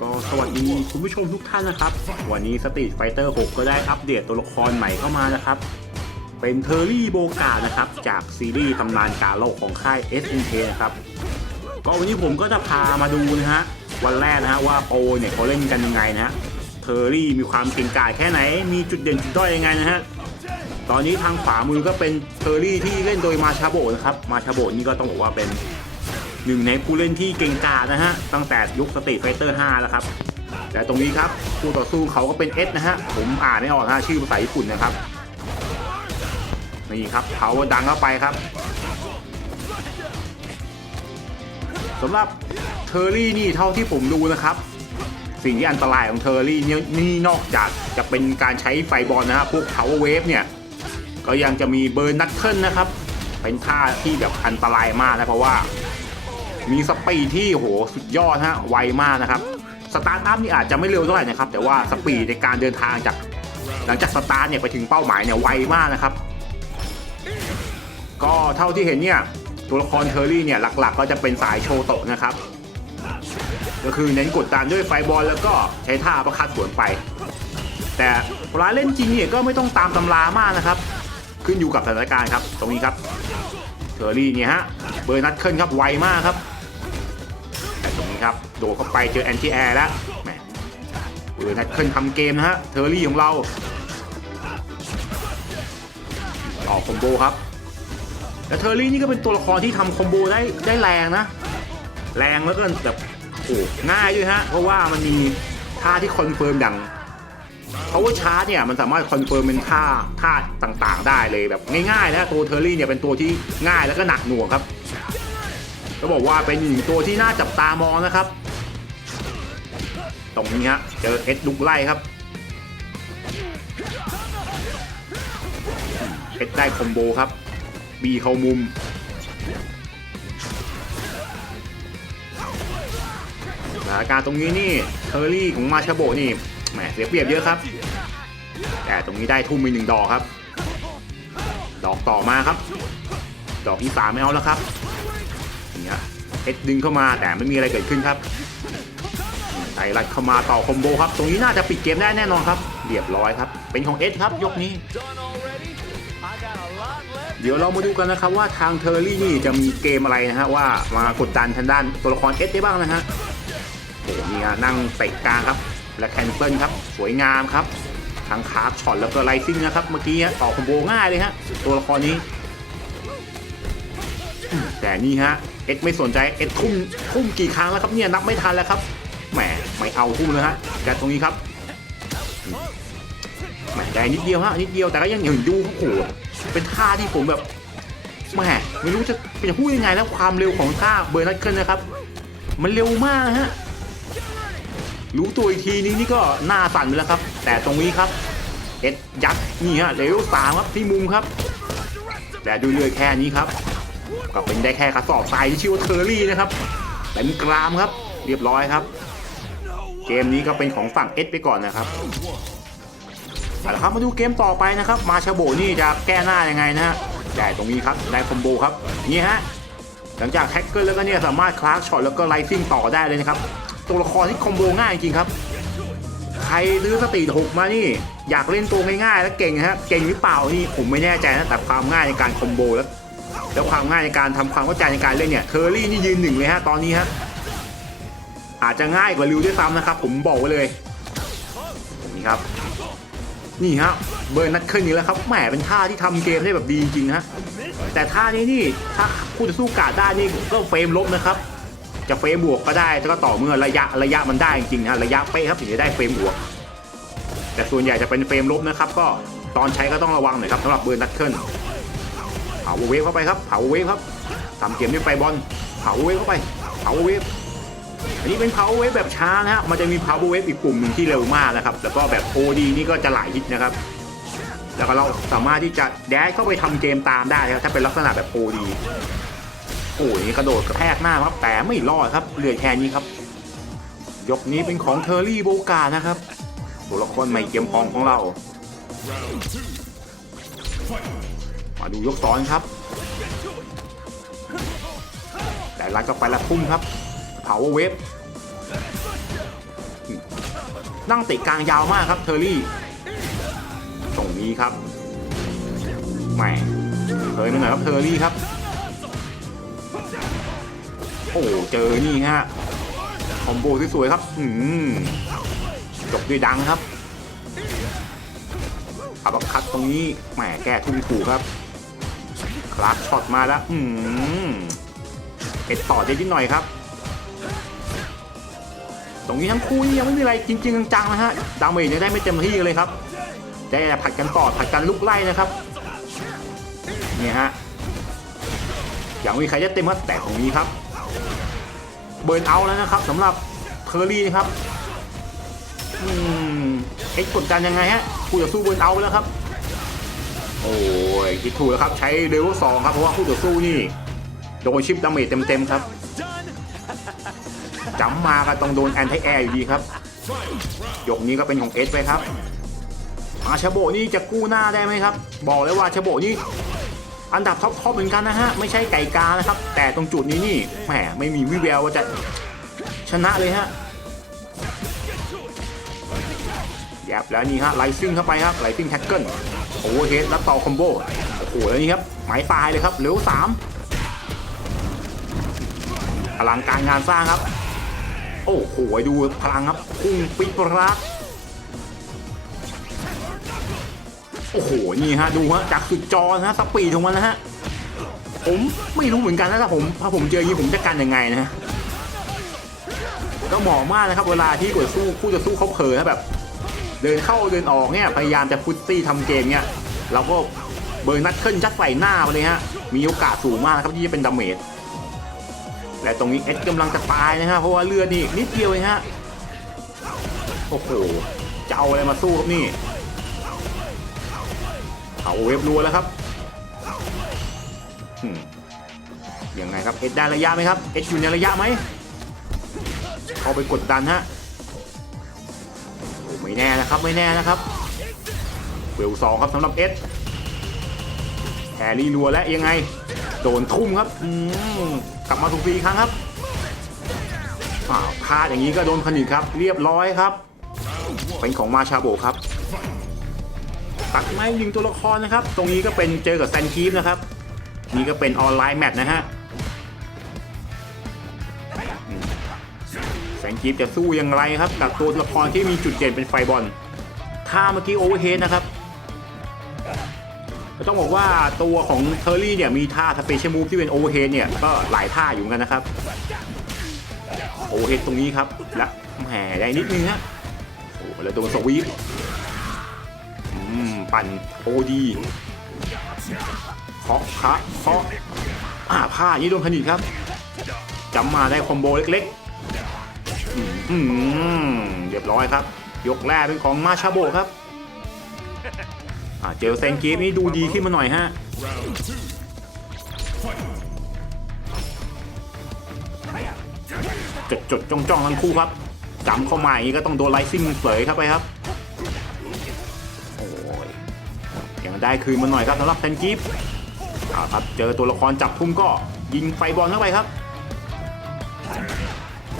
ก็สวัสดีคุณผู้ชมทุกท่านนะครับ วันนี้สตรีทไฟเตอร์ 6 ก็ได้อัปเดตตัวละครใหม่เข้ามานะครับ เป็นเทอร์รี่โบกานะครับ จากซีรีส์ตำนานกาโลกของค่าย SNK นะครับ ก็วันนี้ผมก็จะพามาดูนะฮะ วันแรกนะฮะว่าโปรเนี่ยเขาเล่นกันยังไงนะฮะเทอร์รี่มีความเก่งกาจแค่ไหน มีจุดเด่นจุดด้อยยังไงนะฮะตอนนี้ทางขวามือก็เป็นเทอร์รี่ที่เล่นโดยมาชาโบนะครับ มาชาโบนี่ก็ต้องบอกว่าเป็น หนึ่งในผู้เล่นที่เก่งกาจนะฮะ ตั้งแต่ยุคสตรีทไฟเตอร์ 5 แล้วครับ แต่ตรงนี้ครับคู่ต่อสู้เขาก็เป็น S นะฮะ ผมอ่านไม่ออกนะฮะชื่อภาษาญี่ปุ่นนะครับ นี่ครับเขาดังเข้าไปครับสำหรับเทอร์รี่นี่เท่าที่ผมดูนะครับ สิ่งที่อันตรายของเทอร์รี่นี่นี่นอกจากจะเป็นการใช้ไฟบอลนะฮะพวก power wave เนี่ย ก็ยังจะมีเบิร์นนัทเทิลนะครับ เป็นท่าที่แบบอันตรายมากนะเพราะว่า มีสปีดที่โหสุดยอดฮะไวมากนะครับสตาร์ทอัพนี่อาจจะไม่เร็วเท่าไหร่นะครับ แต่ว่าสปีดในการเดินทางจาก หลังจากสตาร์ทเนี่ยไปถึงเป้าหมายเนี่ยไวมากนะครับ ก็เท่าที่เห็นเนี่ยตัวละครเทอร์รี่เนี่ยหลักๆ ก็จะเป็นสายโชโตะนะครับ ก็คือเน้นกดดันด้วยไฟบอลแล้วก็ใช้ท่าประคัดสวนไป แต่เวลาเล่นจริงเนี่ยก็ไม่ต้องตามตำรามากนะครับ ขึ้นอยู่กับสถานการณ์ครับ ตรงนี้ครับเทอร์รี่เนี่ยฮะเบอร์นัดเคิลครับไวมากครับ ครับ โดดเข้าไปเจอแอนตี้แอร์แล้วแหมเบอนัดเคิลทำเกมนะฮะ เทอร์รี่ของเราออกคอมโบครับ แล้วเทอร์รี่นี่ก็เป็นตัวละครที่ทำคอมโบได้ได้แรงนะ แรงแล้วก็แบบโอ้ง่ายด้วยฮะ เพราะว่ามันมีท่าที่คอนเฟิร์มอย่าง power charge เนี่ยมันสามารถคอนเฟิร์มเป็นท่าท่าต่างๆ ได้เลยแบบง่ายๆนะตัวเทอร์รี่เนี่ยเป็นตัวที่ง่ายแล้วก็หนักหน่วงครับ ก็บอกว่าเป็นหนึ่งตัวที่น่าจับตามองนะครับ ตรงนี้ฮะเจอเอ็ดลุกไล่ครับเอ็ดได้คอมโบครับบีเข้ามุมสถานการณ์ตรงนี้นี่เทอร์รี่ของมาชาโบนี่แหมเสียเปรียบเยอะครับ แต่ตรงนี้ได้ทุ่มไปหนึ่งดอกครับ ดอกต่อมาครับ ดอกที่สามไม่เอาแล้วครับ เอ็ดดึงเข้ามาแต่ไม่มีอะไรเกิดขึ้นครับไตรัดเข้ามาต่อคอมโบครับ ตรงนี้น่าจะปิดเกมได้แน่นอนครับเรียบร้อยครับ เป็นของเอ็ดครับยกนี้ เดี๋ยวเรามาดูกันนะครับว่าทางเทอร์รี่นี่จะมีเกมอะไรนะฮะว่ามากดดันทางด้านตัวละครเอสได้บ้างนะฮะโอ้โหนี่ฮะนั่งเตะกลางครับ และแคนเซิลครับสวยงามครับทั้งคาร์ฟช็อตแล้วก็ไลซิ่งนะครับเมื่อกี้ต่อคอมโบง่ายเลยฮะตัวละครนี้ แต่นี่ฮะ เอ็ดไม่สนใจเอ็ดทุ่มทุ่มกี่ครั้งแล้วครับเนี่ยนับไม่ทันแล้วครับแหมไม่เอาทุ่มเลยฮะแต่ตรงนี้ครับแหมได้นิดเดียวฮะนิดเดียวแต่ก็ยังเห็นดูโอ้โหเป็นท่าที่ผมแบบแหมไม่รู้จะจะพูดยังไงแล้วความเร็วของท่าเบอร์นัทเคิลนะครับ มันเร็วมากฮะรู้ตัวอีกทีนี้นี่ก็หน้าสั่นไปแล้วครับ แต่ตรงนี้ครับเอ็ดยัดนี่ฮะเลเวลสามครับที่มุมครับ แต่ดูเรือแค่นี้ครับ ก็เป็นได้แค่กระสอบทรายที่ชื่อว่าเทอร์รี่นะครับเต็มกรามครับ เรียบร้อยครับ เกมนี้ก็เป็นของฝั่งเอสไปก่อนนะครับเอาละครับมาดูเกมต่อไปนะครับ มาชาโบนี่จะแก้หน้ายังไงนะฮะแต่ตรงนี้ครับได้คอมโบครับนี่ฮะหลังจากแฮกเกอร์แล้วก็เนี่ยสามารถคลาร์กช็อตแล้วก็ไลซิ่งต่อได้เลยนะครับตัวละครที่คอมโบง่ายจริงครับใครซื้อสตีทหกมานี่ อยากเล่นตัวง่ายๆ แล้วเก่งฮะเก่งหรือเปล่านี่ผมไม่แน่ใจนะแต่ความง่ายในการคอมโบแล้ว แล้วความง่ายในการทำความเข้าใจในการเล่นเนี่ยเทอร์รี่นี่ยืนหนึ่งเลยฮะตอนนี้ฮะอาจจะง่ายกว่าริวด้วยซ้ำนะครับ ผมบอกไว้เลยนี่ครับ นี่ฮะเบิร์นัดขึ้นนี้แล้วครับแหมเป็นท่าที่ทำเกมได้แบบดีจริงฮะแต่ท่านี้นี่ถ้าคู่จะสู้กาดได้นี่ก็เฟรมลบนะครับ จะเฟรมบวกก็ได้แต่ก็ต่อเมื่อระยะระยะมันได้จริงๆนะระยะเป๊ะครับถึงจะได้เฟรมบวก แต่ส่วนใหญ่จะเป็นเฟรมลบนะครับ ก็ตอนใช้ก็ต้องระวังหน่อยครับสำหรับเบิร์นัดเคิลาเวฟเข้าไปครับเผาเวฟครับทำเกมด้วยไฟบอลเผาเวฟเข้าไปเผาเวฟอันนี้เป็นเผาเวฟแบบช้านะฮะมันจะมีเผาเวฟอีกปุ่มหนึ่งที่เร็วมากนะครับแล้วก็แบบ OD นี่ก็จะหลายฮิตนะครับแล้วก็เราสามารถที่จะแดชเข้าไปทำเกมตามได้ครับถ้าเป็นลักษณะแบบโปรดีโอ้ยกระโดดกระแทกหน้าครับ แต่ไม่รอดครับเหลือแค่นี้ครับ ยกนี้เป็นของเทอร์รี่โบกานะครับตัวละครใหม่เกมพองของเรา มาดูยกซ้อนครับแต่ลัดก็ไปละทุ่มครับเผาเวฟนั่งเตะกลางยาวมากครับเทอร์รี่ ตรงนี้ครับแหมเคยมาหน่อยครับเทอร์รี่ครับ โอ้เจอนี่ฮะคอมโบที่สวยครับ อืมจบด้วยดังครับอัปคัดตรงนี้แหมแก้ทุ่มถูกครับ ลักช็อตมาแล้ว อืมเอ็ดต่อได้นิดหน่อยครับ ตรงนี้ทั้งคู่นี่ยังไม่มีอะไรจริง ๆ จังๆนะฮะ ดาเมจยังได้ไม่เต็มที่เลยครับได้แต่ผัดกันต่อผัดกันลุกไล่นะครับเนี่ยฮะอย่างมีใครจะเต็มครับแต่ของนี้ครับ เบิร์นเอาแล้วนะครับสำหรับเคอรี่นะครับ อืมเอ็กกดดันยังไงฮะคู่ต่อสู้เบิร์นเอาไปแล้วครับ โอ้ยคิดถูกแล้วครับ ใช้เลเวลสองครับ เพราะว่าคู่ต่อสู้นี่โดนชิปดาเมจเต็มๆครับจำมาก็ต้องโดนแอนตี้แอร์อยู่ดีครับยกนี้ก็เป็นของเอสไปครับมาชาโบนี่จะกู้หน้าได้ไหมครับ บอกเลยว่าชาโบนี่อันดับท็อปทอปเหมือนกันนะฮะ ไม่ใช่ไก่กานะครับ แต่ตรงจุดนี้นี่แหมไม่มีวิแววว่าจะชนะเลยฮะแยบแล้วนี่ฮะไลซิ่งเข้าไปครับไลซิ่งแท็กเกิล โอเวอร์เฮดแล้วต่อคอมโบโอ้โหแล้วนี่ครับหมายตายเลยครับเหลือสามพลังการงานสร้างครับ โอ้โหดูพลังครับพุ่งปิดประลักโอ้โหนี่ฮะดูฮะจากสุดจอนะฮะสปีดของมันนะฮะผมไม่รู้เหมือนกันนะถ้าผมถ้าผมเจออย่างนี้ผมจะกันยังไงนะก็เหมาะมากนะครับ เวลาที่กดสู้คู่จะสู้เขาเผลอนะแบบ เดินเข้าเดินออกเนี่ยพยายามจะพุตตี้ทำเกมเนี่ยเราก็เบอร์นัดขึ้นจัดใส่หน้าไปเลยฮะมีโอกาสสูงมากนะครับที่จะเป็นดาเมจและตรงนี้เอ็ดกำลังจะตายนะฮะเพราะว่าเลือดนี่นิดเดียวเองฮะโอ้โหจะเอาอะไรมาสู้ครับนี่เอาเวฟรัวแล้วครับยังไงครับเอ็ดได้ระยะไหมครับเอ็ดอยู่ในระยะไหมเอาไปกดดันฮะ ไม่แน่นะครับไม่แน่นะครับเวลสองครับสำหรับเอ็ดแฮร์รี่รัวและยังไง โดนทุ่มครับกลับมาถูกตีอีครั้งครับอ้าวพลาดอย่างนี้ก็โดนคณิตครับ เรียบร้อยครับเป็นของมาชาโบครับตัดไม้ยิงตัวละครนะครับ ตรงนี้ก็เป็นเจอกับแซนคีฟนะครับ นี่ก็เป็นออนไลน์แมตช์นะฮะ แซนคีฟจะสู้อย่างไรครับ กับตัวละครที่มีจุดเด่นเป็นไฟบอลท่าเมื่อกี้โอเวอร์เฮดนะครับต้องบอกว่าตัวของเทอร์รี่เนี่ยมีท่าสเปเชียลมูฟที่เป็นโอเวอร์เฮดเนี่ยก็หลายท่าอยู่กันนะครับโอเวอร์เฮดตรงนี้ครับและแหมได้นิดนึงฮะโอ้แล้วโดนสวีปอืมปั่นโอดีเคาะคะเคาะอ่าผ้านี้โดนคณิตครับจำมาได้คอมโบเล็ก อืมอืมเรียบร้อยครับ ยกแรกเป็นของมาชาโบครับอ่าเจลเซนกีฟนี่ดูดีขึ้นมาหน่อยฮะจดจดจ้องจ้องทั้งคู่ครับจำเข้ามาอย่างนี้ก็ต้องโดนไลซิ่งเสยเข้าไปครับโอ้ยยังได้คืนมาหน่อยครับสำหรับเซนกีฟอ่าครับเจอตัวละครจับทุ่มก็ยิงไฟบอลเข้าไปครับ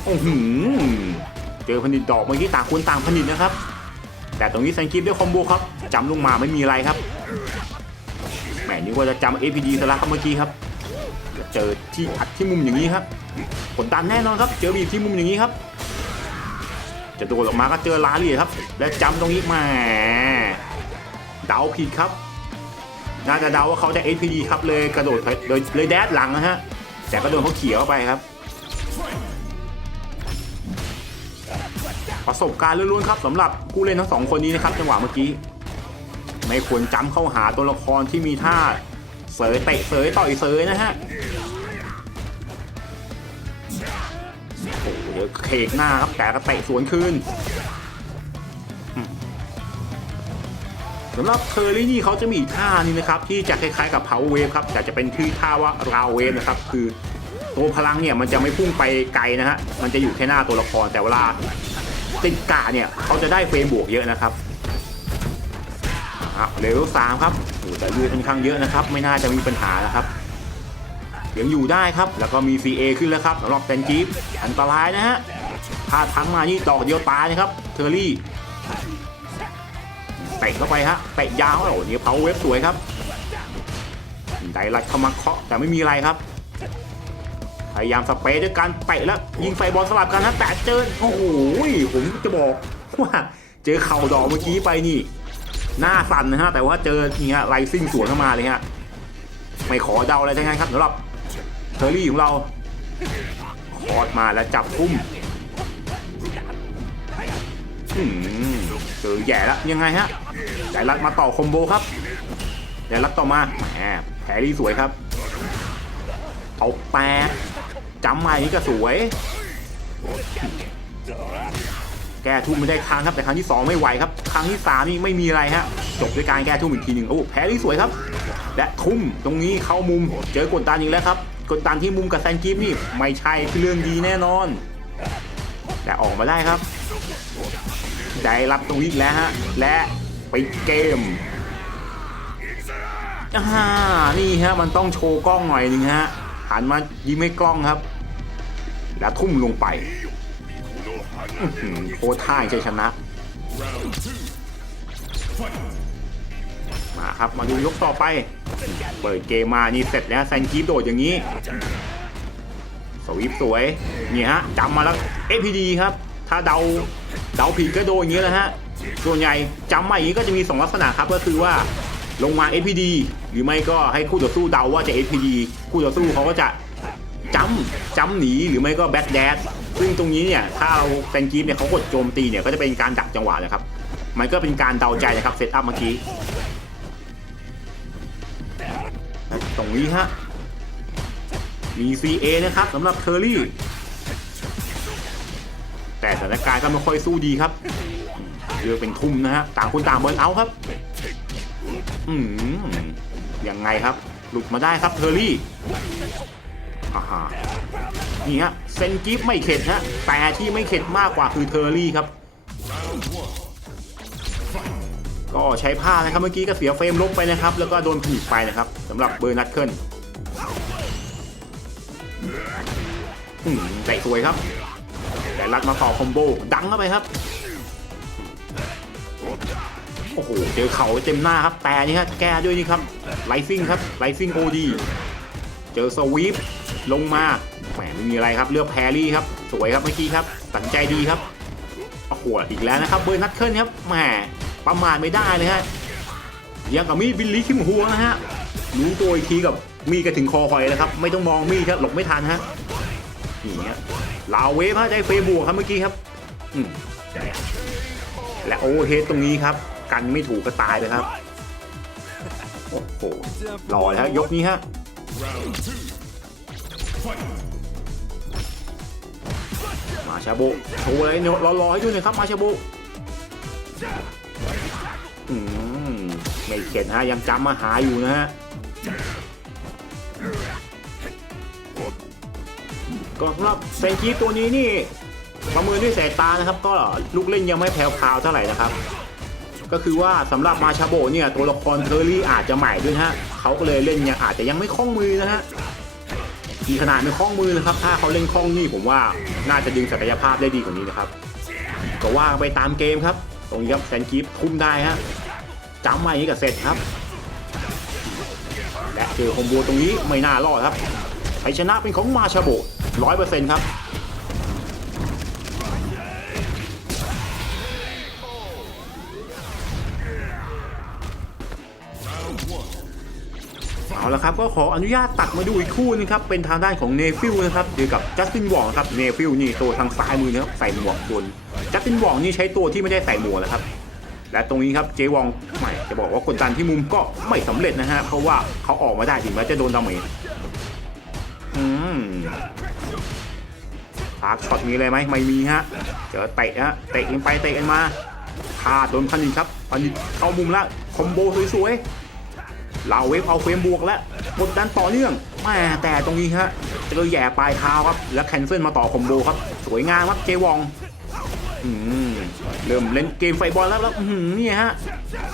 โอ้โหเจอผนิตดอกเมื่อกี้ต่างคนต่างผนิตนะครับ แต่ตรงนี้แซนกิฟด้วยคอมโบครับจำลงมาไม่มีอะไรครับแหมนึกว่าจะจำ APD ซะแล้วครับเมื่อกี้ครับเจอที่อัดที่มุมอย่างนี้ครับกดดันแน่นอนครับ เจอบีบที่มุมอย่างนี้ครับ จะโดนออกมาก็เจอลาลี่ครับ และจำตรงนี้มาเดาผิดครับน่าจะเดาว่าเขาจะ APD ครับเลยกระโดดเลยเลยแดดหลังนะฮะแต่ก็โดนเขาเขี่ยเข้าไปครับ ประสบการณ์ล้วนๆครับสำหรับผู้เล่นทั้งสองคนนี้นะครับจังหวะเมื่อกี้ไม่ควรจำเข้าหาตัวละครที่มีท่าเสยเตะเสยต่อยเสยนะฮะโอ้โหเดี๋ยวเคกหน้าครับแต่ก็เตะสวนคืนสำหรับเทอร์รี่นี่เขาจะมีท่านี้นะครับที่จะคล้ายๆกับ power wave ครับแต่จะเป็นที่ท่าว่าราวเวฟนะครับคือตัวพลังเนี่ยมันจะไม่พุ่งไปไกลนะฮะมันจะอยู่แค่หน้าตัวละครแต่เวลา ติดกาเนี่ยเขาจะได้เฟรมบวกเยอะนะครับเลเวลสามครับโอ้แต่ยืดค่อนข้างเยอะนะครับ ไม่น่าจะมีปัญหานะครับยังอยู่ได้ครับ แล้วก็มี CA ขึ้นแล้วครับสำหรับแซนจีฟอันตรายนะฮะถ้าทั้งมานี่ดอกเดียวตายนะครับเทอร์รี่เตะเข้าไปฮะเตะยาวโอ้โหนี่เพาเว็บสวยครับไดรัดเข้ามาเคาะแต่ไม่มีอะไรครับ พยายามสเปรย์ด้วยการเตะแล้วยิงไฟบอลสลับกันนะแต่เจอโอ้โหผมจะบอกว่าเจอเข่าดอกเมื่อกี้ไปนี่ หน้าสั่นนะฮะแต่ว่าเจอนี่ฮะไลซิ่งสวนเข้ามาเลยฮะไม่ขอเดาอะไรทั้งนั้นครับสำหรับเทอร์รี่ของเราคอดมาแล้วจับทุ่มอืมเจอแย่แล้วยังไงฮะไดรัดมาต่อคอมโบครับไดรัดต่อมาแหมแพรรี่สวยครับเอาแปด จำใหม่นี่ก็สวย แก้ทุ่มไม่ได้ครั้งครับแต่ครั้งที่สองไม่ไหวครับ ครั้งที่สามนี่ไม่มีอะไรฮะจบด้วยการแก้ทุ่มอีกทีหนึ่งโอ้แพ้ที่สวยครับ และทุ่มตรงนี้เข้ามุมเจอกดดันอีกแล้วครับกดดันที่มุมกับแซนกิฟนี่ไม่ใช่เรื่องดีแน่นอนแต่ออกมาได้ครับได้รับตรงนี้อีกแล้วฮะและไปเกมอ่านี่ฮะมันต้องโชว์กล้องหน่อยหนึงฮะ หันมายิ้มให้กล้องครับ แล้วทุ่มลงไปโคท่ายชัยชนะ มาครับมาดูยกต่อไป เปิดเกมมานี่เสร็จแล้วแซนกีฟโดดอย่างนี้ สวิปสวย นี่ฮะจำมาแล้ว APD ครับ ถ้าเดาเดาผิดก็โดนอย่างนี้แหละฮะส่วนใหญ่จำมาอย่างนี้ก็จะมี 2 ลักษณะครับก็คือว่าลงมา APD หรือไม่ก็ให้คู่ต่อสู้เดาว่าจะ APD คู่ต่อสู้เขาก็จะจำจำหนีหรือไม่ก็แบ็กแดดซึ่งตรงนี้เนี่ยถ้าเราแซนกีฟเนี่ยเขากดโจมตีเนี่ยก็จะเป็นการดักจังหวะนะครับ มันก็เป็นการเดาใจนะครับเซตอัพเมื่อกี้ตรงนี้ฮะมี CA นะครับสำหรับเคอรี่แต่สถานการณ์ก็ไม่ค่อยสู้ดีครับเรือเป็นทุ่มนะฮะต่างคนต่างเบิร์นเอาท์ครับ อืม ยังไงครับ หลุดมาได้ครับเทอร์รี่อ่าฮะนี่ฮะเซนกิฟไม่เข็ดฮะแต่ที่ไม่เข็ดมากกว่าคือเทอร์รี่ครับ ก็ใช้ผ้านะครับเมื่อกี้ก็เสียเฟรมลบไปนะครับ แล้วก็โดนผลิตไปนะครับสำหรับเบอร์นัทเคิลอืมเตะสวยครับ แต่รัดมาต่อคอมโบดังเข้าไปครับ โอ้โหเจอเข่าเต็มหน้าครับ แต่นี่ฮะแก้ด้วยนี่ครับไลซิ่งครับไลซิ่งโอดีเจอสวีปลงมาแหมไม่มีอะไรครับเลือกแพรรี่ครับ สวยครับเมื่อกี้ครับตัดสินใจดีครับโอ้โหอีกแล้วนะครับเบอร์นัทเคิลครับแหมประมาทไม่ได้เลยฮะยังกับมีดบิลลี่ขิมหัวนะฮะรู้ตัวอีกทีกับมีกระถึงคอคอยนะครับ ไม่ต้องมองมีครับหลบไม่ทันฮะนี่ฮะลาวเวฟฮะได้เฟย์บวกครับเมื่อกี้ครับอืมและโอเวอร์เฮดตรงนี้ครับ กันไม่ถูกก็ตายไปครับ โอ้โหรอแล้วยกนี้ฮะมาชาโบโชว์อะไรเนี่ยรอๆให้ดูหน่อยครับมาชาโบอืมไม่เข็ดฮะยังจำมาหาอยู่นะฮะก็สำหรับเซนกีตัวนี้นี่ประเมินด้วยสายตานะครับ ก็ลูกเล่นยังไม่แผ่วพาวเท่าไหร่นะครับ ก็คือว่าสำหรับมาชาโบเนี่ยตัวละครเทอร์รี่อาจจะใหม่ด้วยฮะเขาก็เลยเล่นยังอาจจะยังไม่คล่องมือนะฮะมีขนาดไม่คล่องมือนะครับ ถ้าเขาเล่นคล่องนี่ผมว่าน่าจะดึงศักยภาพได้ดีกว่านี้นะครับก็ว่าไปตามเกมครับ ตรงนี้ครับแซนกิฟทุ่มได้ฮะจำมาอย่างนี้กับเสร็จครับ และเจอคอมโบตรงนี้ไม่น่ารอดครับชัยชนะเป็นของมาชาโบร้อยเปอร์เซ็นต์ครับ เอาละครับก็ขออนุญาตตัดมาดูอีกคู่นึงครับเป็นทางด้านของเนฟิลนะครับเจอกับจัสตินวองครับเนฟิลนี่ตัวทางซ้ายมือนะครับใส่หมวกส่วนจัสตินวองนี่ใช้ตัวที่ไม่ได้ใส่หมวกแล้วครับและตรงนี้ครับเจวองไม่จะบอกว่ากดดันที่มุมก็ไม่สำเร็จนะฮะเพราะว่าเขาออกมาได้ถึงแม้จะโดนดาเมจอืมปากช็อตมีอะไรไหมไม่มีฮะเจอเตะฮะเตะกันไปเตะกันมาพลาดโดนพันนินครับพันนินเข้ามุมล้วคอมโบสวยๆ เราเวฟเอาเฟรมบวกแล้วกดดันต่อเนื่องแม่แต่ตรงนี้ฮะเจอแย่ปลายเท้าครับ แล้วแคนเซิลมาต่อคอมโบครับ สวยงามครับเจวองเริ่มเล่นเกมไฟบอลแล้วแล้วนี่ฮะ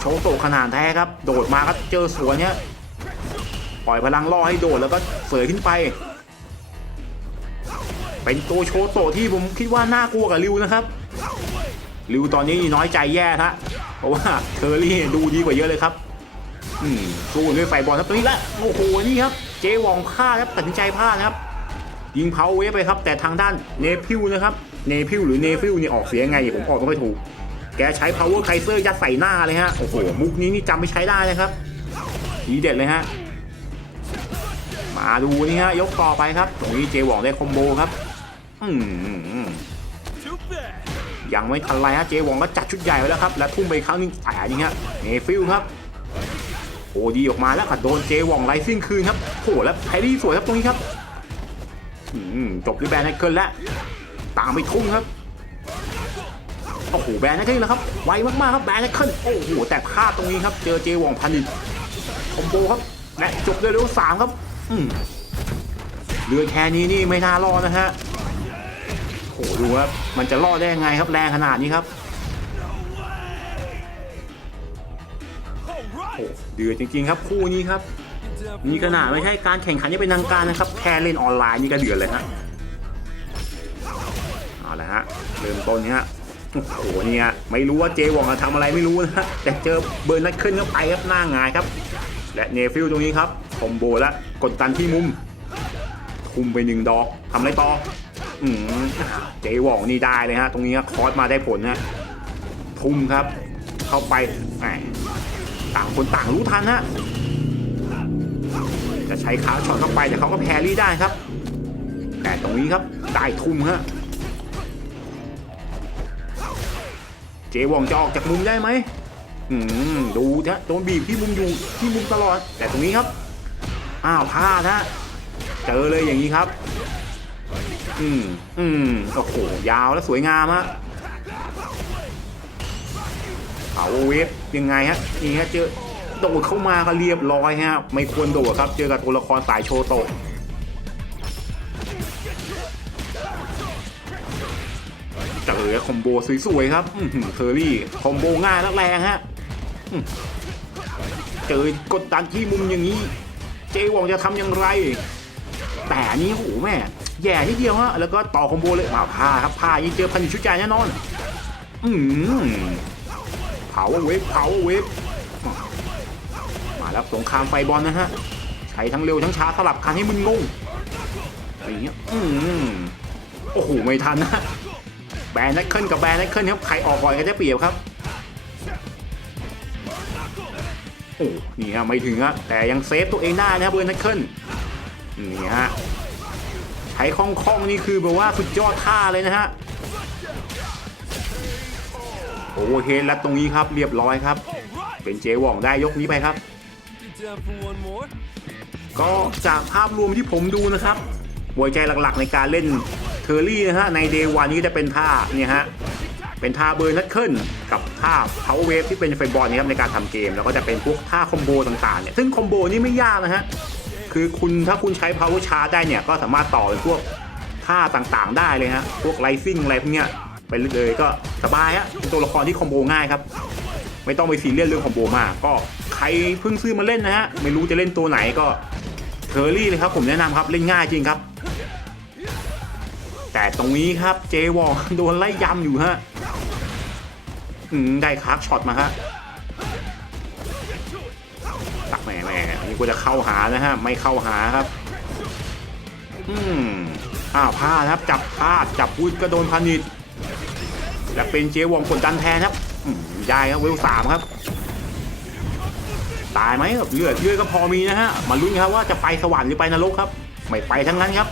โชว์โตขนาดแท้ครับ โดดมาก็เจอสวนเนี่ยปล่อยพลังล่อให้โดดแล้วก็เสยขึ้นไป เป็นตัวโชว์โตที่ผมคิดว่าน่ากลัวกับริวนะครับริวตอนนี้น้อยใจแย่ฮะเพราะว่าเคอรี่ดูดีกว่าเยอะเลยครับ อืมสู้ด้วยไฟบอลครับตรงนี้ละโอ้โหนี่ครับ เจวองพลาดครับตัดสินใจพลาดครับ ยิงเพาเวฟไปครับ แต่ทางด้านเนพิวนะครับเนพิวหรือเนฟิวนี่ออกเสียงไงผมออกไม่ค่อยถูก แกใช้ power kaiser ยัดใส่หน้าเลยฮะโอ้โหมุกนี้นี่จำไม่ใช้ได้นะครับดีเด็ดเลยฮะมาดูนี่ฮะยกต่อไปครับ ตรงนี้เจวองได้คอมโบครับอืมยังไม่ทันไรฮะเจวองก็จัดชุดใหญ่ไว้แล้วครับ แล้วทุ่มไปครั้งนึงแต่นี่ฮะเนฟิลครับ โอ้ดีออกมาแล้วก็โดนเจวองไลซิ่งคืนครับโหแล้วแพรรี่สวยครับตรงนี้ครับอืมจบด้วยแบนไนเกิลแล้วตามไปทุ่มครับโอ้โหแบนไนเกิลแล้วครับไวมากๆครับแบนไนเกิลโอ้โหแต่พลาดตรงนี้ครับ เจอเจวองพันอีกคอมโบครับและจบด้วยเร็วสามครับอืมเรือแค่นี้นี่ไม่น่ารอดนะฮะโอ้โหดูครับมันจะรอดได้ยังไงครับแรงขนาดนี้ครับ เดือดจริงๆครับคู่นี้ครับนี่ขนาดไม่ใช่การแข่งขันที่เป็นทางการนะครับแค่เล่นออนไลน์นี่ก็เดือดเลยฮะเอาละฮะเริ่มต้นนี้ฮะโอ้โหเนี่ยไม่รู้ว่าเจวองจะทำอะไรไม่รู้นะฮะแต่เจอเบิร์นนัดขึ้นเข้าไปครับหน้างายครับ และเนฟิลตรงนี้ครับคอมโบแล้วกดดันที่มุม คุมไปหนึ่งดอกทำอะไรต่ออืมเจวองนี่ได้เลยฮะตรงนี้ครับคอร์สมาได้ผลฮะทุ่มครับ เข้าไปแหม ต่างคนต่างรู้ทันฮะจะใช้ขาช็อตเข้าไปแต่เขาก็แพรี่ได้ครับ แต่ตรงนี้ครับได้ทุ่มฮะเจวองจะออกจากมุมได้ไหมอืมดูนะโดนบีบที่มุมอยู่ที่มุมตลอด แต่ตรงนี้ครับอ้าวพลาดฮะเจอเลยอย่างนี้ครับ อืมอืมโอ้โหยาวและสวยงามฮะ เอาเวฟยังไงฮะนี่ฮะเจอโดดเข้ามาก็เรียบร้อยฮะไม่ควรโดดครับ เจอกับตัวละครสายโชโตะเจอคอมโบสวยๆครับอื้อหือเคอรี่คอมโบง่ายและแรงฮะเจอกดดันที่มุมอย่างนี้ เจวองจะทำอย่างไร แต่นี้โอ้โหแม่แย่นิดเดียวฮะแล้วก็ต่อคอมโบเลยมาพาครับพายิงเจอพันธุ์ชุดใหญ่แน่นอน อืม เผาเวฟเผาเวฟมาแล้วสงครามไฟบอลนะฮะ ใช้ทั้งเร็วทั้งช้าสลับกันให้มึนงงอย่างเงี้ยอืมโอ้โหไม่ทันนะแบนนักเคิลกับแบนนักเคิลครับใครออกก่อนก็จะเปรียบครับโอ้นี่ฮะไม่ถึงฮะแต่ยังเซฟตัวเองได้นะครับเบอร์นักเคิลนี่ฮะใช้คล่องๆนี่คือแบบว่าสุดยอดท่าเลยนะฮะ โอเวอร์เฮดแล้วตรงนี้ครับเรียบร้อยครับ เป็นเจวองได้ยกนี้ไปครับ ก็จากภาพรวมที่ผมดูนะครับหัวใจหลักๆในการเล่นเทอร์รี่นะฮะในเดวันนี้ก็จะเป็นท่าเนี่ยฮะเป็นท่าเบอร์นัทเคิลกับท่าเพาเวฟที่เป็นไฟบอลนะครับในการทำเกม แล้วก็จะเป็นพวกท่าคอมโบต่างๆเนี่ยซึ่งคอมโบนี่ไม่ยากนะฮะคือคุณถ้าคุณใช้ power charge ได้เนี่ยก็สามารถต่อเป็นพวกท่าต่างๆ ได้เลยฮะพวกไลซิ่งอะไรพวกเนี้ย เลยก็สบายฮะเป็นตัวละครที่คอมโบง่ายครับ ไม่ต้องไปซีเรียสเรื่องคอมโบมาก ก็ใครเพิ่งซื้อมาเล่นนะฮะ ไม่รู้จะเล่นตัวไหนก็เทอร์รี่เลยครับ ผมแนะนำครับเล่นง่ายจริงครับ แต่ตรงนี้ครับเจวองโดนไล่ยำอยู่ฮะได้คาร์กช็อตมาฮะตักแหม่แหม่นนี้กูจะเข้าหานะฮะ ไม่เข้าหาครับ อืมอ้าวพลาดครับ จับพลาดจับพุ้ยก็โดนพานิด และเป็นเจวองกดดันแทนครับได้ครับเวลสามครับ ตายไหมครับเลือดเลือดก็พอมีนะฮะมาลุ้นครับว่าจะไปสวรรค์หรือไปนรกครับ ไม่ไปทั้งนั้นครับ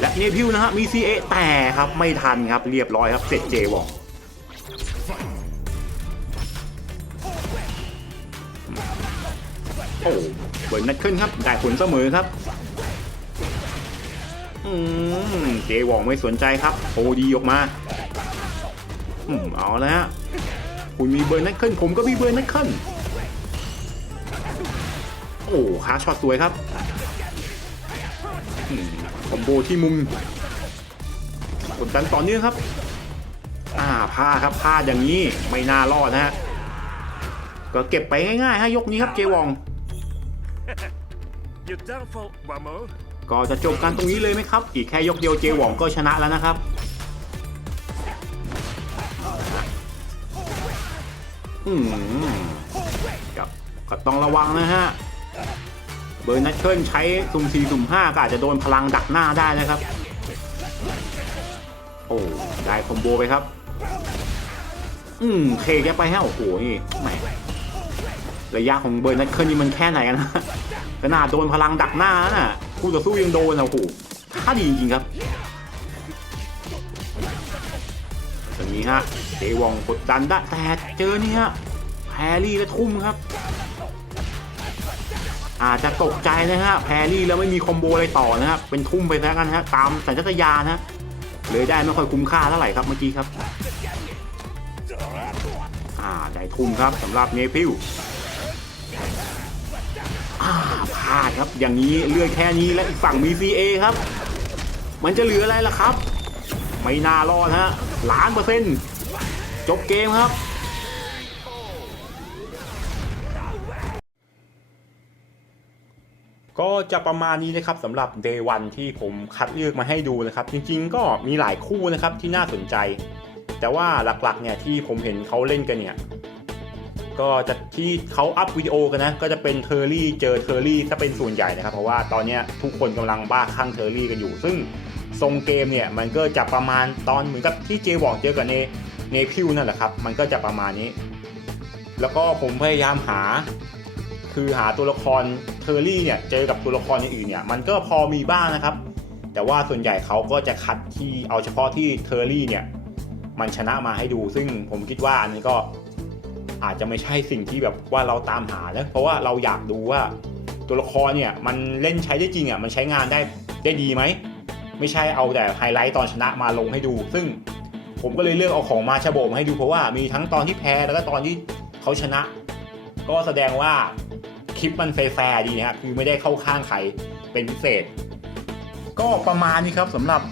และเนพิวนะฮะมี CA แต่ครับไม่ทันครับเรียบร้อยครับเสร็จเจวองโอ้เบิร์นนัดขึ้นครับได้ผลเสมอครับอืมเจวองไม่สนใจครับโอดีออกมา อืมเอาแล้วฮะคุณมีเบอร์นัทเคิลผมก็มีเบอร์นัทเคิลโอ้ขาช็อตสวยครับอืมคอมโบที่มุมกดดันต่อเนื่องครับ อ่าพลาดครับพลาดอย่างนี้ไม่น่ารอดนะฮะก็เก็บไปง่ายๆฮะยกนี้ครับเจวอง You down for one more? ก็จะจบกันตรงนี้เลยไหมครับ อีกแค่ยกเดียวเจวองก็ชนะแล้วนะครับ อืมกับก็ต้องระวังนะฮะ เบอร์นัทเคิลใช้สุ่ม4สุ่ม5ก็อาจจะโดนพลังดักหน้าได้นะครับ โอ้ได้คอมโบไปครับ อืมเคแกไปฮะโอ้โหนี่แหมระยะของเบอร์นัทเคิลนี่มันแค่ไหนกันนะขนาดโดนพลังดักหน้าน่ะคู่ต่อสู้ยังโดนอะโอ้โหท่าดีจริงครับอย่างนี้ฮะ เจวองกดดันได้แต่เจอนี่ฮะแพรี่และทุ่มครับ อาจจะตกใจนะฮะแพรี่แล้วไม่มีคอมโบอะไรต่อนะครับเป็นทุ่มไปซะกันฮะตามสัญชาตญาณนะฮะเลยได้ไม่ค่อยคุ้มค่าเท่าไหร่ครับเมื่อกี้ครับอ่าได้ทุ่มครับสำหรับเนพิวอ่าพลาดครับอย่างนี้เลือดแค่นี้และอีกฝั่งมี CA ครับ มันจะเหลืออะไรล่ะครับ ไม่น่ารอดฮะล้านเปอร์เซ็นต์ จบเกมครับ ก็จะประมาณนี้นะครับสำหรับ Day 1ที่ผมคัดเลือกมาให้ดูนะครับ จริงๆ ก็มีหลายคู่นะครับที่น่าสนใจ แต่ว่าหลักๆเนี่ยที่ผมเห็นเขาเล่นกันเนี่ยก็จะที่เขาอัพวิดีโอกันนะ ก็จะเป็นเทอร์รี่เจอเทอร์รี่ถ้าเป็นส่วนใหญ่นะครับ เพราะว่าตอนนี้ทุกคนกำลังบ้าคลั่งเทอร์รี่กันอยู่ ซึ่งทรงเกมเนี่ย มันก็จะประมาณตอนเหมือนกับที่เจบอกเจอกับเน เนพิวนั่นแหละครับ มันก็จะประมาณนี้ แล้วก็ผมพยายามหา คือหาตัวละครเทอร์รี่เนี่ยเจอกับตัวละครอื่นเนี่ยมันก็พอมีบ้างนะครับ แต่ว่าส่วนใหญ่เขาก็จะคัดที่เอาเฉพาะที่เทอร์รี่เนี่ยมันชนะมาให้ดู ซึ่งผมคิดว่าอันนี้ก็อาจจะไม่ใช่สิ่งที่แบบว่าเราตามหานะเพราะว่าเราอยากดูว่าตัวละครเนี่ยมันเล่นใช้ได้จริงอะมันใช้งานได้ได้ดีไหมไม่ใช่เอาแต่ไฮไลท์ตอนชนะมาลงให้ดู ซึ่ง ผมก็เลยเลือกเอาของมาชาโบมาให้ดูเพราะว่ามีทั้งตอนที่แพ้แล้วก็ตอนที่เขาชนะ ก็แสดงว่าคลิปมันแฟร์ดีนะครับคือไม่ได้เข้าข้างใครเป็นพิเศษ ก็ประมาณนี้ครับสำหรับ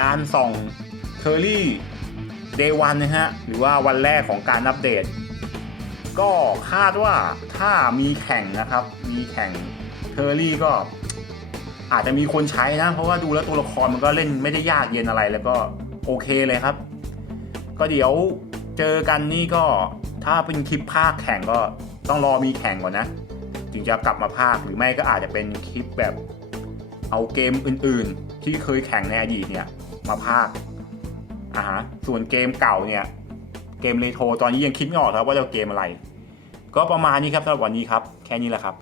การส่องเคอรี่เดย์วันนะฮะหรือว่าวันแรกของการอัปเดต ก็คาดว่าถ้ามีแข่งนะครับ มีแข่งเคอรี่ก็อาจจะมีคนใช้นะ เพราะว่าดูแล้วตัวละครมันก็เล่นไม่ได้ยากเย็นอะไรแล้วก็โอเคเลยครับ ก็เดี๋ยวเจอกันนี่ก็ถ้าเป็นคลิปภาคแข่งก็ต้องรอมีแข่งก่อนนะ ถึงจะกลับมาภาคหรือไม่ก็อาจจะเป็นคลิปแบบเอาเกมอื่นๆ ที่เคยแข่งในอดีตเนี่ยมาภาคอ่าฮะส่วนเกมเก่าเนี่ยเกมเรโทรตอนนี้ยังคิดไม่ออกครับว่าจะเกมอะไร ก็ประมาณนี้ครับสำหรับวันนี้ครับ แค่นี้แหละครับ